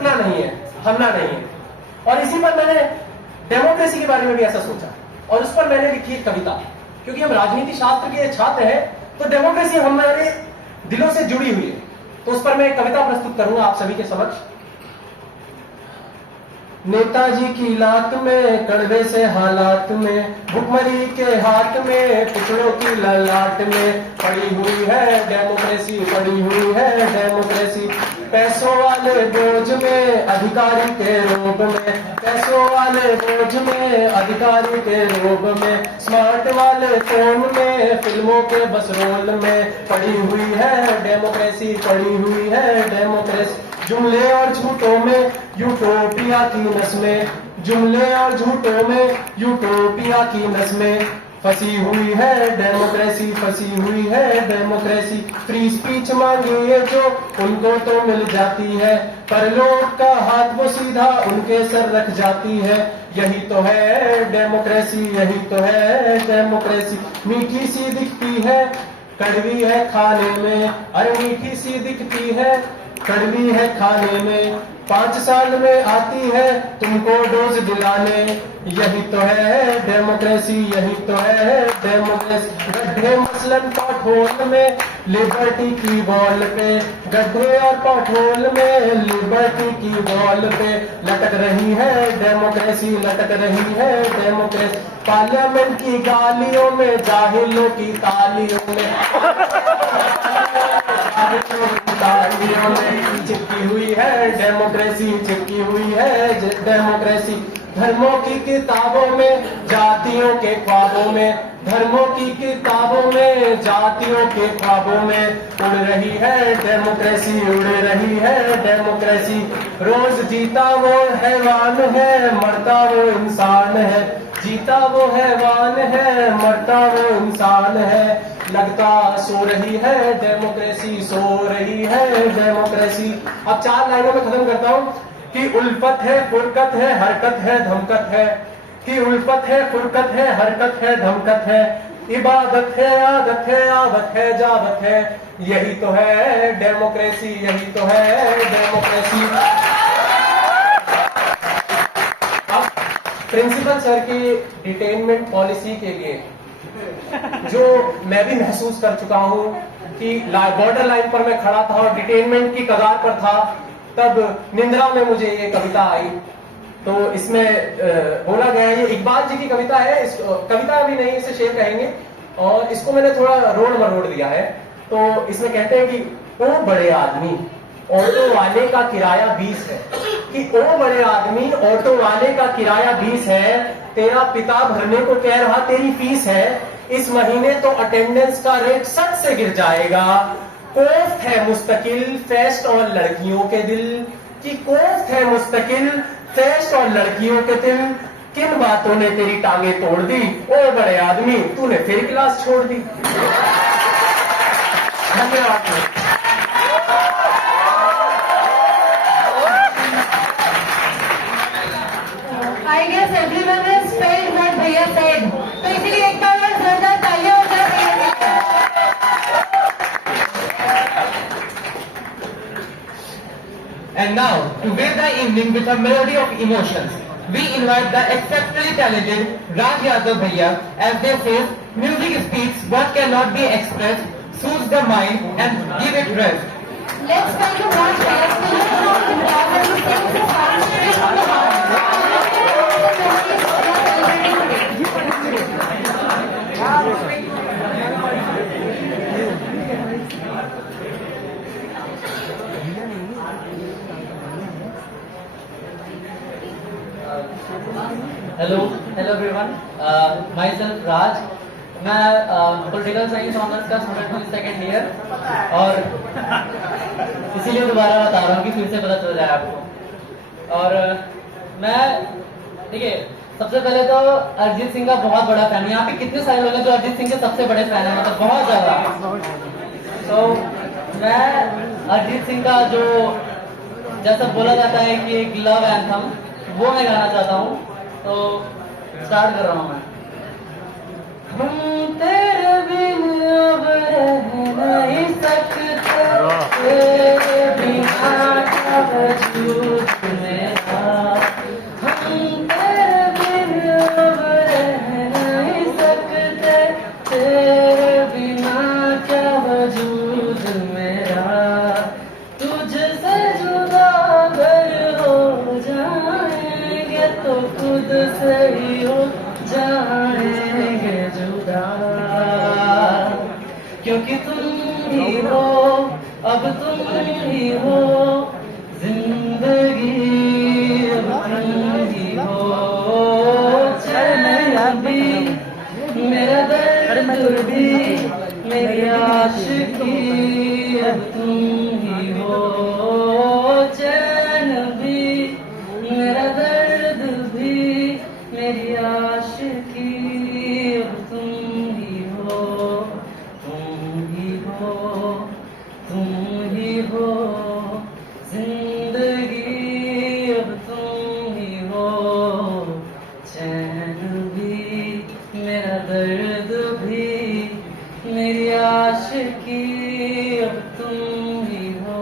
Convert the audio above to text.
रुकना नहीं है, थमना नहीं है। और इसी पर मैंने डेमोक्रेसी के बारे में भी ऐसा सोचा और उस पर मैंने लिखी एक कविता। क्योंकि हम राजनीति शास्त्र के छात्र हैं तो डेमोक्रेसी हमारे दिलों से जुड़ी हुई है, तो उस पर मैं एक कविता प्रस्तुत करूंगा आप सभी के समक्ष। नेताजी की लात में, कड़वे से हालात में, भुखमरी के हाथ में, टुकड़ों की ललाट में पड़ी हुई है डेमोक्रेसी, पड़ी हुई है डेमोक्रेसी। पैसों वाले बोझ में, अधिकारी के रोब में, पैसों वाले बोझ में, अधिकारी के रोब में, स्मार्ट वाले फोन में, फिल्मों के बस रोल में पड़ी हुई है डेमोक्रेसी, पड़ी हुई है डेमोक्रेसी। जुमले और झूठों में, यूटोपिया की नस में, जुमले और झूठों में, यूटोपिया की नस में फंसी हुई है डेमोक्रेसी, फंसी हुई है डेमोक्रेसी। फ्री स्पीच मांगिए जो उनको तो मिल जाती है, पर लोग का हाथ वो सीधा उनके सर रख जाती है। यही तो है डेमोक्रेसी, यही तो है डेमोक्रेसी। मीठी सी दिखती है, कड़वी है खाने में, अरे मीठी सी दिखती है, कड़वी है खाने में। 5 साल में आती है तुमको डोज दिलाने। यही तो है डेमोक्रेसी, यही तो है डेमोक्रेसी। गड्ढे मसलन पॉटहोल में, लिबर्टी की वॉल पे, गड्ढे और पॉटहोल में, लिबर्टी की वॉल पे लटक रही है डेमोक्रेसी, लटक रही है डेमोक्रेसी। पार्लियामेंट की गालियों में, जाहिलों की तालियों में, तालियों में चिपकी हुई है डेमोक्रेसी, चिपकी हुई है डेमोक्रेसी। धर्मों की किताबों में, जातियों के ख्वाबों में, धर्मों की किताबों में, जातियों के ख्वाबों में उड़ रही है डेमोक्रेसी, उड़ रही है डेमोक्रेसी। रोज जीता वो हैवान है, मरता वो इंसान है, जीता वो हैवान है, मरता वो इंसान है। लगता सो रही है डेमोक्रेसी, सो रही है डेमोक्रेसी। अब 4 लाइनों में खत्म करता हूं कि उल्फत है, फुरकत है, हरकत है, धमकत है, कि उल्फत है, फुरकत है, हरकत है, धमकत है, इबादत है, आदत है, आवत है, जावत है। यही तो है डेमोक्रेसी, यही तो है डेमोक्रेसी। अब प्रिंसिपल सर की डिटेनमेंट पॉलिसी के लिए जो मैं भी महसूस कर चुका हूं कि बॉर्डर लाइन पर मैं खड़ा था और डिटेनमेंट की कगार पर था, तब निंद्रा में मुझे ये कविता आई। तो इसमें बोला गया है, ये इकबाल जी की कविता है, इस कविता अभी नहीं, इसे शेर कहेंगे, और इसको मैंने थोड़ा रोड मरोड़ दिया है। तो इसमें कहते हैं कि ओ बड़े आदमी, ऑटो वाले का किराया 20 है, कि ओ बड़े आदमी, ऑटो वाले का किराया 20 है, तेरा पिता भरने को कह रहा तेरी फीस है, इस महीने तो अटेंडेंस का रेट 60 से गिर जाएगा। कोफ्त है मुस्तकिल फेस्ट और लड़कियों के दिल, कि कोफ्त है मुस्तकिल फेस्ट और लड़कियों के दिल, किन बातों ने तेरी टांगे तोड़ दी, ओ बड़े आदमी तूने फिर क्लास छोड़ दी। धन्यवाद। I guess everyone has felt what भैया said, तो इसलिए एक बार और जोरदार तालियां हो जाती है। And now, to wear the evening with a melody of emotions, we invite the exceptionally talented Raj Yadav Bhaiya, as they say, music speaks what cannot be expressed, soothes the mind and give it rest. Let's welcome Raj Yadav Bhaiya from Punjab who sings his heart straight from the heart. Hello everyone, myself Raj. मैं political science honours का student हूँ, 2nd year, और इसीलिए दोबारा बता रहा हूँ कि फिर से पता चल जाए आपको। और मैं देखिए, सबसे पहले तो अरिजीत सिंह का बहुत बड़ा फैन हूँ। यहाँ पे कितने सारे लोग हैं जो अरिजीत सिंह के सबसे बड़े फैन हैं, मतलब बहुत ज्यादा। तो मैं अरिजीत सिंह का जो जैसा बोला जाता है कि एक लव एंथम, वो मैं गाना चाहता हूँ। तो स्टार्ट कर रहा हूँ मैं। हम तेरे बिन अब रह नहीं सकते, तेरे बिना वजूद मेरा, हम तेरे बिन अब रह नहीं सकते, तेरे बिना क्या वजूद मेरा, तुझसे जुदा अगर हो जाएंगे तो खुद से ही हो जाएंगे जुदा, क्योंकि तुम ही हो, अब तुम ही हो जिंदगी, अब तुम ही हो चैन भी, मेरा दर्द भी, मेरी आशिकी, अब तुम ही हो चैन भी, मेरा दर्द भी, मेरी आशिकी, अब तुम ही हो, तुम ही हो, तुम ही हो जिंदगी, अब तुम ही हो चैन भी, मेरा दर्द भी, मेरी आशिकी, अब तुम ही हो।